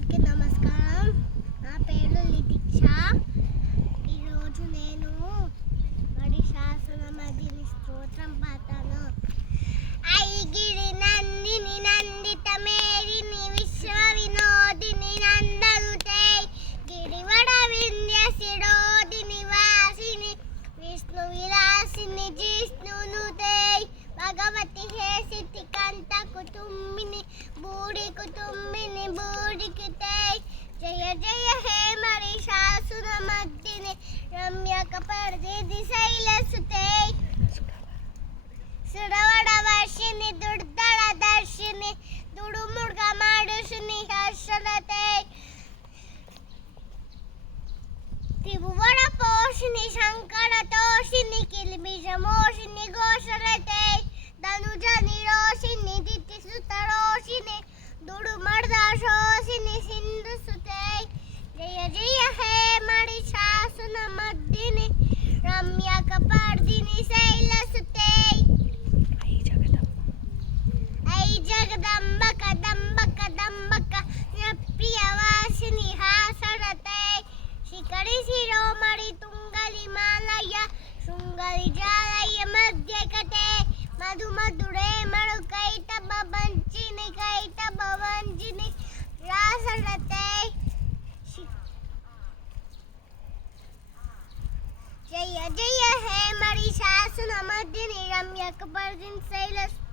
అందరికీ నమస్కారం. నా పేరు లితిక్ష. ఈరోజు నేను మడిశాసనమదిని స్తోత్రం పాడతాను. ఐగిరి నందిని నందిత మేరిని విశ్వ వినోదిని నందనుతే గిరివడ వింధ్య శిరోదిని వాసిని విష్ణు విలాసిని జిష్ణునుతే భగవతి హే సిద్ధి కంట కుటుంబిని బూడి కుటుంబిని బూడికి తై జయ జయ హే మడిశాసునమర్దిని రమ్యక పర్దిది శైలసుతే సురవడ వర్షిని దుర్దళ దర్శిని దుడుముడుగ మాడుషుని హర్షరతే త్రిభువన పోషిని శంకర తోషిని కిల్బిష మోషిని ఘోషరతే ధనుజ నిరోషిని దితి సుతరోషిని దుడుమర్ద శోషిని సింధు సుతే జయ జయ హే మడిశాసునమర్దిని రమ్యక పర్దిని శైలసుతే ఐ జగదంబ కదంబ కదంబక ప్రియవాసిని హాసరతే శిఖరి శిరోమణి తుంగలి మాలయ శృంగలి జాలయ మధ్యకతే మధు మధురే మడు కైట భవంచిని రాసరతే జయ జయ హే మడిశాసునమర్దిని రమ్యక పర్దిని శైలసుతే